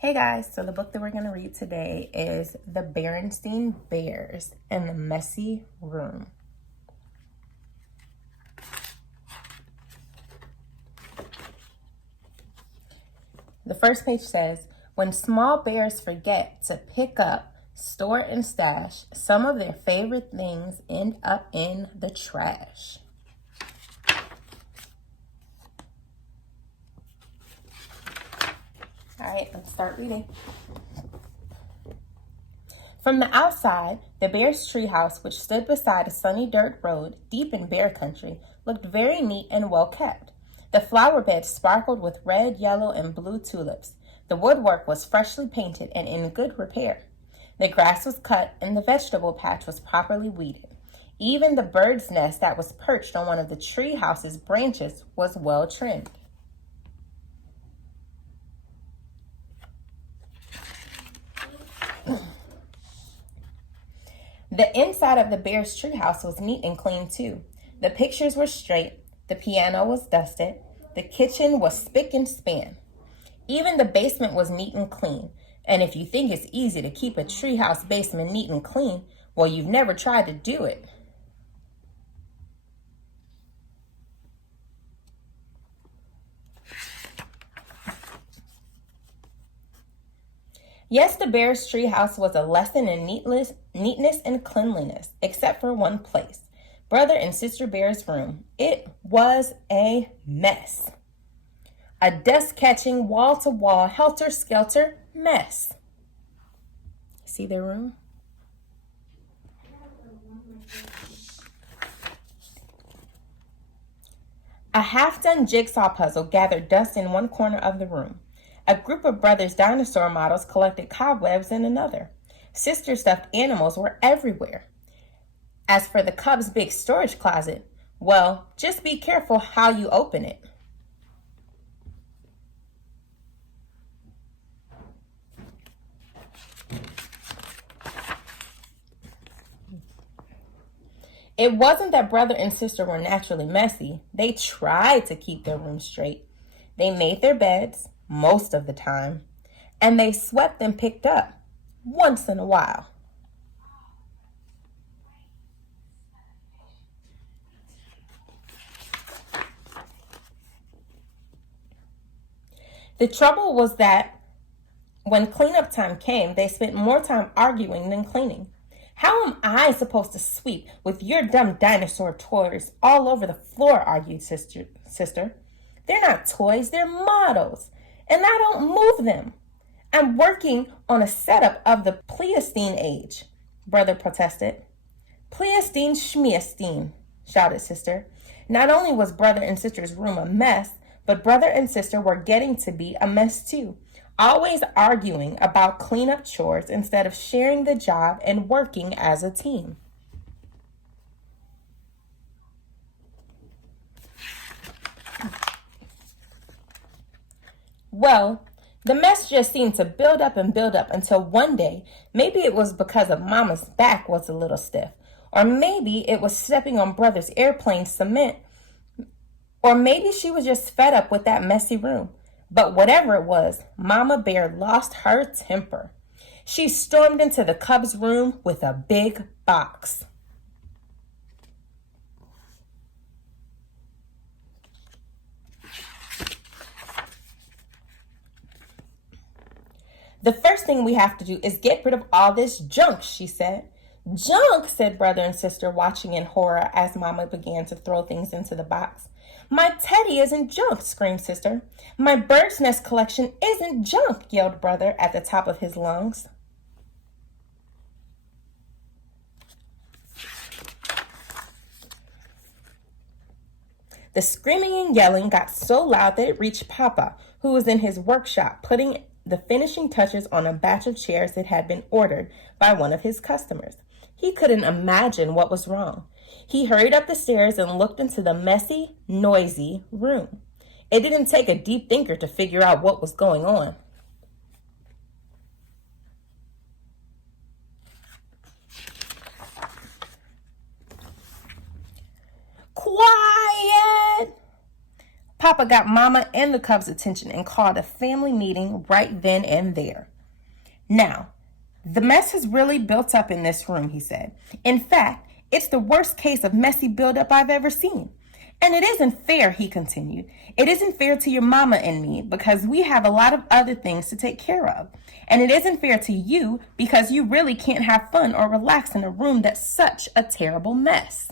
Hey guys, so the book that we're going to read today is The Berenstain Bears and the Messy Room. The first page says, when small bears forget to pick up, store, and stash, some of their favorite things end up in the trash. All right, let's start reading. From the outside, the bear's treehouse, which stood beside a sunny dirt road deep in bear country, looked very neat and well kept. The flower bed sparkled with red, yellow, and blue tulips. The woodwork was freshly painted and in good repair. The grass was cut and the vegetable patch was properly weeded. Even the bird's nest that was perched on one of the treehouse's branches was well trimmed. The inside of the bear's treehouse was neat and clean too. The pictures were straight, the piano was dusted, the kitchen was spick and span. Even the basement was neat and clean. And if you think it's easy to keep a treehouse basement neat and clean, well, you've never tried to do it. Yes, the bear's treehouse was a lesson in neatness and cleanliness, except for one place, Brother and Sister Bear's room. It was a mess. A dust-catching, wall-to-wall, helter-skelter mess. See their room? A half-done jigsaw puzzle gathered dust in one corner of the room. A group of brothers' dinosaur models collected cobwebs in another. Sister stuffed animals were everywhere. As for the cub's big storage closet, well, just be careful how you open it. It wasn't that brother and sister were naturally messy. They tried to keep their room straight. They made their beds most of the time, and they swept and picked up once in a while. The trouble was that when cleanup time came, they spent more time arguing than cleaning. How am I supposed to sweep with your dumb dinosaur toys all over the floor, argued sister. They're not toys, they're models, and I don't move them. I'm working on a setup of the Pleistocene age, brother protested. Pleistocene Schmiestine, shouted sister. Not only was brother and sister's room a mess, but brother and sister were getting to be a mess too. Always arguing about cleanup chores instead of sharing the job and working as a team. Well, the mess just seemed to build up and build up until one day, maybe it was because of Mama's back was a little stiff, or maybe it was stepping on brother's airplane cement, or maybe she was just fed up with that messy room. But whatever it was, Mama Bear lost her temper. She stormed into the cub's room with a big box. The first thing we have to do is get rid of all this junk, she said. Junk, said brother and sister, watching in horror as Mama began to throw things into the box. My teddy isn't junk, screamed sister. My bird's nest collection isn't junk, yelled brother at the top of his lungs. The screaming and yelling got so loud that it reached Papa, who was in his workshop putting the finishing touches on a batch of chairs that had been ordered by one of his customers. He couldn't imagine what was wrong. He hurried up the stairs and looked into the messy, noisy room. It didn't take a deep thinker to figure out what was going on. Quiet! Papa got Mama and the Cubs' attention and called a family meeting right then and there. Now, the mess has really built up in this room, he said. In fact, it's the worst case of messy buildup I've ever seen. And it isn't fair, he continued. It isn't fair to your mama and me because we have a lot of other things to take care of. And it isn't fair to you because you really can't have fun or relax in a room that's such a terrible mess.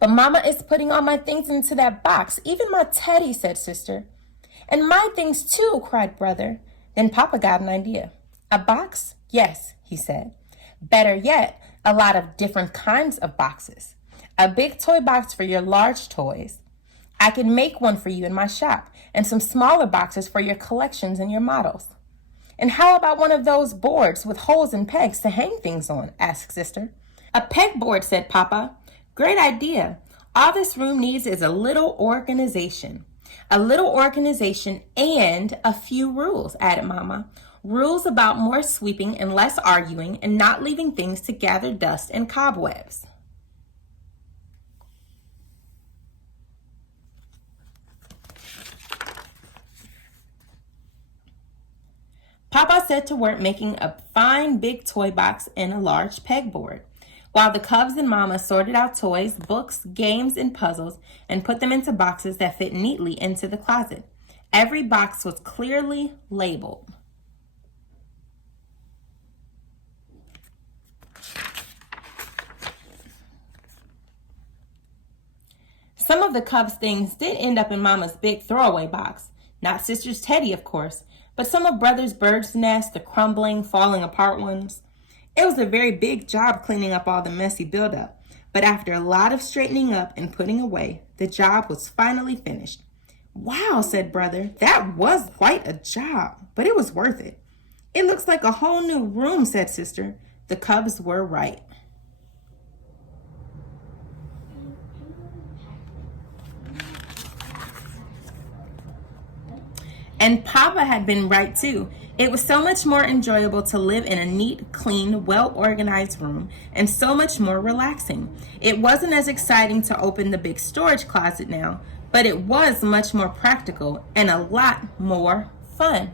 But Mama is putting all my things into that box, even my teddy, said Sister. And my things too, cried Brother. Then Papa got an idea. A box? Yes, he said. Better yet, a lot of different kinds of boxes. A big toy box for your large toys. I can make one for you in my shop, and some smaller boxes for your collections and your models. And how about one of those boards with holes and pegs to hang things on? Asked Sister. A pegboard, said Papa. Great idea. All this room needs is a little organization. A little organization and a few rules, added Mama. Rules about more sweeping and less arguing and not leaving things to gather dust and cobwebs. Papa set to work making a fine big toy box and a large pegboard, while the Cubs and Mama sorted out toys, books, games, and puzzles and put them into boxes that fit neatly into the closet. Every box was clearly labeled. Some of the Cubs' things did end up in Mama's big throwaway box. Not Sister's teddy, of course, but some of Brother's bird's nest, the crumbling, falling apart ones. It was a very big job cleaning up all the messy buildup, but after a lot of straightening up and putting away, the job was finally finished. Wow, said Brother, that was quite a job, but it was worth it. It looks like a whole new room, said Sister. The Cubs were right. And Papa had been right too. It was so much more enjoyable to live in a neat, clean, well-organized room, and so much more relaxing. It wasn't as exciting to open the big storage closet now, but it was much more practical and a lot more fun.